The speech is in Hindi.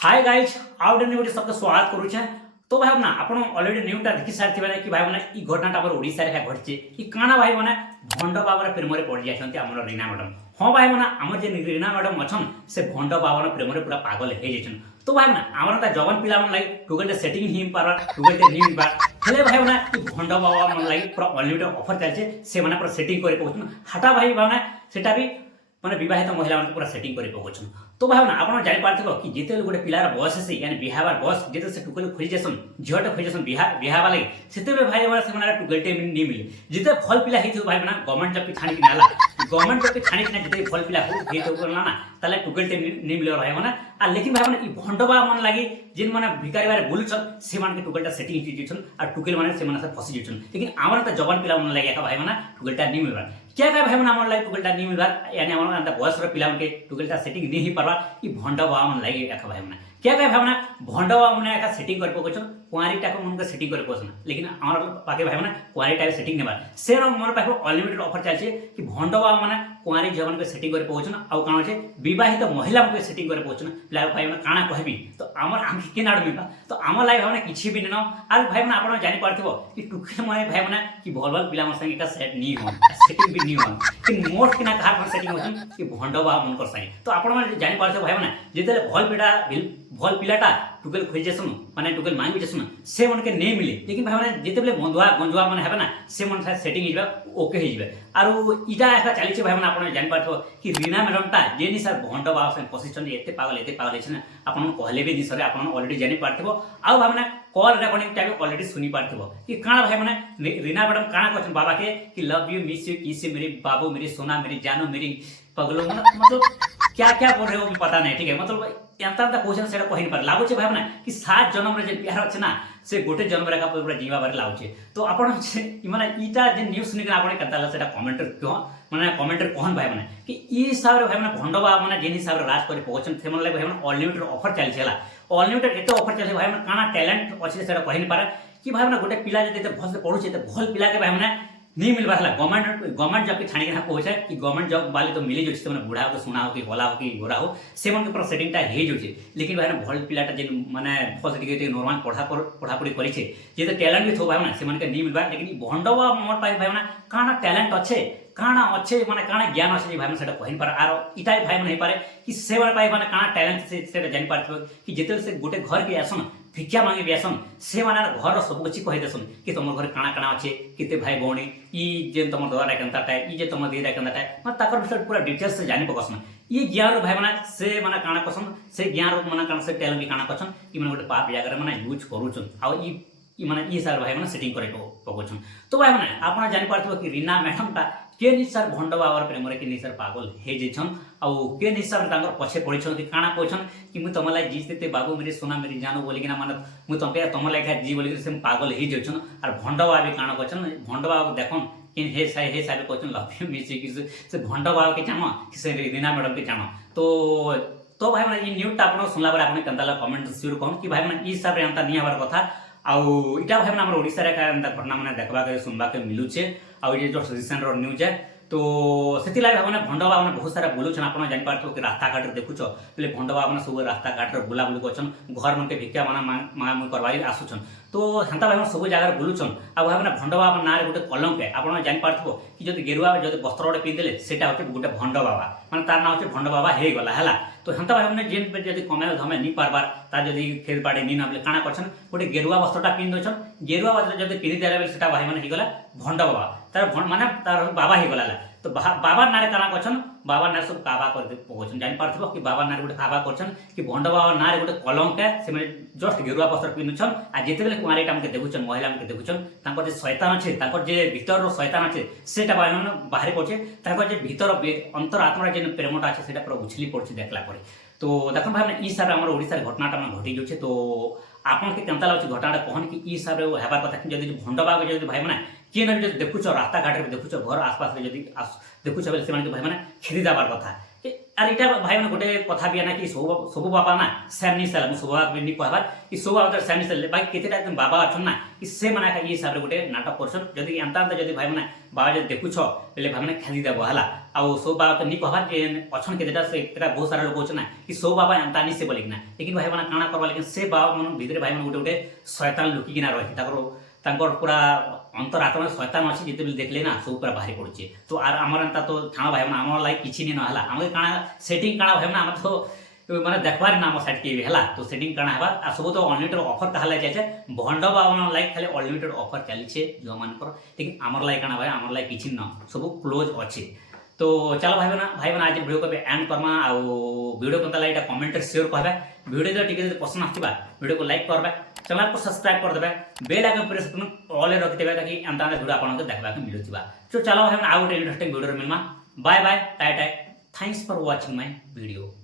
हाय गाइज आउट गोटे सबके स्वागत करुचे। तो भाई ना आप अलरेडी न्यूटा देखी सारी कि भाई मैंने ई घटनाटा आम ओडिशा रे घटी कि काना भाई मैंने भंड बाबर प्रेम पड़ जाती आम रीना मैडम। हाँ भाई मैंने आम जो रीना मैडम अच्छन से भंड बाबर प्रेम पूरा पागल हो जाइन। तो भाई मैंने आम जवान पिला लगे टुगेल सेटिंग नहीं पार टुगेल नहीं मिल पार हेले भाई मैंने भंड बाबा मन लगे पूरा अनलिमिटेड ऑफर चलছে से मैंने पूरा सेटिंग कर पकाउछन हाटा भाई मैंने सेटा भी मैंने विवाहित महिला मान पूरा सेटिंग कर पकाउछन। तो भाई ना आप जानी पार्थ्य कि जिते गोटे पिलार बयस से यानी बिहार बयस जिते से टुकेल खोजी जासन झीटा खोजी जासन बिहार लगे से भाई से टुकेलटे नहीं मिले जिते भल पिला हो भाई ना गवर्नमेंट जब छाणी नाला गवर्नमेंट जब छाणी जिते भल पिला हो ना ताले टुकेलटे नहीं मिले भाई मैंने आ लेकिन भाई मैंने भंडबा मन लगे जिन मैंने भिकारी बारे बुलुछन से माने टुकेलटा सेटिंग होइछन आ टुकेल माने से माने से फसी जाछन लेकिन आमर त जवान पिला मन लगे भाई मैंने टुकेलटा नहीं मिलबा क्या भाई मैंने आमर लगे टुकेलटा नहीं मिलबा यानी आमर बयस पिला के टुकेलटा सेटिंग नहीं पारबा ई भंडबा मन लगे भाई मैंने क्या भाई मैंने भंडबा मैंने एका सेटिंग कर पकोछन कुआरी टाको मन सेटिंग कर पकोछन लेकिन आमर पाके भाई मैंने कुआरी टाइप सेटिंग नेबा से मोर पाके अनलिमिटेड ऑफर चलছে कि भंडबा माने कुआरी जवान के सेटिंग कर पकोछन आ काना छे विवाहित महिला के सेटिंग कर पकोछन पिला भाई मैंने काना कहबी तो आमर आम के नाड़ मिलबा तो आमर लाइफ भाई किछि भी न आ भाई मैंने आपण जानि पारथिबो कि टुके माने भाई मैंने कि भल भल पिला संगे का सेट नहीं हो सेटिंग भी नहीं हो कि मोट किना कहार मन सेटिंग होछन कि भंडबा मन कर संगे तो आपण माने जानि पारथिबो भाई मैंने जेते भल पिलाटा टुकेल खोज जासन माने टुकेल मांगी जासन से मन के नहीं मिले लेकिन भाई मैंने जेते बेले बंधुआ गंजुआ मन हेबे ना से मन सेटिंग हिजबा ओके हिजबे आरो इटा एका चली छे भाई मैंने आपण जानि पारथिबो कि रीना मैडम टा जेनी सर भंडबा से पोजीशन एते पागल छे आपण कहले भी दिसरे आपण ऑलरेडी जानि पारथिबो आ भाई मैंने कॉल रेकॉर्डिंग टाइम ऑलरेडी सुनी पारथिबो कि काना भाई मैंने रीना मैडम काना कहछन बाबा के कि लव यू मिस यू किस मेरी बाबू मेरी सोना मेरी जानू मेरी पगलो मतलब क्या क्या बोल रहे हो पता नहीं ठीक है मतलब एंता क्वेश्चन से कहि नहीं पार लागुचे भाई ना कि 7 जन्म रे जे प्यार अछि ना से गोटे जन्म रे का पूरा जीवा बारे लागुचे तो आपण माने इटा जे न्यूज़ सुनि के आपण कताला सेटा कमेंट कहो माने कमेंट कहन भाई माने कि ई हिसाब रे भाई माने भंडबा माने जेनी हिसाब रे राज करे पहुंचन थे मन ले भाई माने अनलिमिटेड ऑफर चल छला अनलिमिटेड एते ऑफर चल भाई माने काना टैलेंट अछि सेटा कहि नहीं पारे कि भाई माने गोटे पिला जे भल से पढुचे ते भल पिला के भाई माने नहीं मिल पाला गवर्नमेंट जॉब के छाणी के पहुंचे कि गवर्नमेंट जॉब वाले तो मिली जाउछ मैंने बुढ़ा हो सुना हो कि भला हो कि गोरा हो से मन के पूरा सेटिंगटा हे जाउछ लेकिन भाई भल पिलाटा जे माने फर्स्ट डिग्री नॉर्मल पढ़ापढ़ी करी छे जे तो टैलेंट भी थो भाई ना से मन के नहीं मिलबा लेकिन भंडवा मोर पाई भाई ना काना टैलेंट अच्छे काना अच्छे माने काना ज्ञान अच्छे भाई सेटा कहि पारे आरो इटा भाई नहीं पारे कि से मन पाई माने काना टैलेंट से सेटा जानि पारथबो कि जेते से गोटे घर के आसन भिक्षा मांगे भी आसन से माने घर सब कुछ कहि देसन कि तुम घर काना काना अच्छे केते भाई भौणी ई जे तुम दादा केनता टाइ ई जे तुम दीदा केनता टाइ माने ताकर विषय पूरा डिटेल्स से जानि पकसन ये ज्ञान भाई माने से माने काना कसन से ज्ञान माने काना से टैलेंट काना कसन कि माने गोटे पाप जगह रे माने यूज करूछन आ ई माने ई सार भाई माने सेटिंग करे पकछन। तो भाई माने आपण जानि पारथबो कि रीना मैडम ता के निसार भंडबा और प्रेम रे के निसार पागल हे जेछन आ के निसार तांकर पछे पड़िछन कि काना कहछन कि मु तमला जी देते बाबू मेरी सोना मेरी जानू बोली कि ना माने मु तमला खा जी बोली से पागल हे जेछन और भंडबा भी काना कहछन भंडबा देखन कि हे साहेब कहछन लव यू मिस यू से भंडबा के जानो कि से रीना मैडम के जानो तो भाई माने ई न्यूज़ ता आपण सुनला बारे आपण कंदाला कमेंट जरूर कहन कि भाई माने ई हिसाब रे अंता नहीं हबार कथा आउ इटा भाई हमर ओडिसा रे का घटना माने देखबा के सुनबा के मिलुचे आ ये जो रिसेंट रो न्यूज है तो सेति लागे माने भंडबा माने बहुत सारा बोलुछन आपण जानि पारथो कि रास्ता घाट देखुछो पले भंडबा माने सब रास्ता घाट रे बुला बुली करछन घर मन के भिक्षा माने करवाई आसुछन तो हेंता भाई सब जगह बुलुछन आ भाई माने भंडबा माने नारे गोटे कलंक है आपण जानि पारथो कि जदि गेरुआ जदि वस्त्र गोटे पिंदेले सेटा होते गोटे भंडबा माने तार नाम होते भंडबा हे गला हला तो हेंता भाई माने जेन पे जदि कमे धमे नी पारबार ता जदि खेल पाडे नी नाबले काना करछन गोटे गेरुआ वस्त्रटा पिन दोछन गेरुआ वस्त्र जदि पिनि देले सेटा भाई माने हे गला भंडबा तार माने तार बाबा हे गला तो बाबा नारे काना करछन बाबा नारे सब काबा कर पकोछन जानि पारथबो कि बाबा नारे गोटे काबा करछन कि भंडबा नारे गोटे कलंक है से माने जस्ट गेरुआ वस्त्र पिनुछन आ जेते बेले कुमारी टाम के देखुछन महिला के देखुछन तांकर जे शैतान अछि तांकर जे भीतर रो शैतान अछि सेटा बाहर बाहर पड़छे तांकर जे भीतर अंतर आत्मा जे प्रेमटा अछि सेटा पूरा उछली पड़छे देखला परे तो देखन भाई ई हिसाब हमर ओडिसा घटनाटा में घटी जाउछे तो आपन के केनता लागछ घटनाटा कहन कि ई हिसाब रे हेबार कथा कि जदि भंडबा के जदि भाई माने के न जदि देखुछ रास्ता घाट रे देखुछ घर आसपास रे जदि देखुछ बेले से माने भाई माने खेदी दाबार कथा कि आर इटा भाई मैंने गोटे कथा भी है ना कि सब बाबा ना सेम नहीं सेल सब बाबा भी नहीं कहबार कि सब बाबा सेम नहीं सेल बाकी केतेटा बाबा अच्छन ना कि से माने ये हिसाब रे गोटे नाटक करछन जदी एंता एंता जदी भाई मैंने बाबा जे देखुछ बेले भाई मैंने खेदी देबो हला आ सब बाबा तो नहीं कहबार जे अच्छन केतेटा से केतेटा बहुत सारा लोग ना कि सब बाबा एंता नहीं से बोले ना लेकिन भाई मैंने काना करबा लेकिन से बाबा मन भीतर भाई मैंने गोटे शैतान लुकी किना रही ताकर पूरा अंतरात्मा शैतान अच्छी जिते देखले ना सब पूरा बाहरी पड़ुचे तो आर आमर एंता तो खाना भाई आम लाइक किसी नहीं नाला आम काଣା सेटिंग काଣା भाई आम तो माने देखबार ना आम साइड के हला तो सेटिंग काଣା हेबा आ सब तो अनलिमिटेड ऑफर कहला जाए भंड बाबा लाइक खाली अनलिमिटेड ऑफर चली जो मानकर लेकिन आमर लाइक काଣା भाई आमर लाइक किसी न सब क्लोज अच्छे तो चलो भाई बहन आज वीडियो को एंड करमा आ वीडियो को लाइक कमेंट शेयर करबे वीडियो जो टिके पसंद आथिबा वीडियो को लाइक करबे चैनल को सब्सक्राइब कर देबे बेल आइकन प्रेस कर ऑल रखि देबे ताकि एंता वीडियो आपन के देखबा के मिलुथिबा तो चलो भाई आ गोटे इंटरेस्टिंग वीडियो मिलमा bye bye tata thanks for watching my video.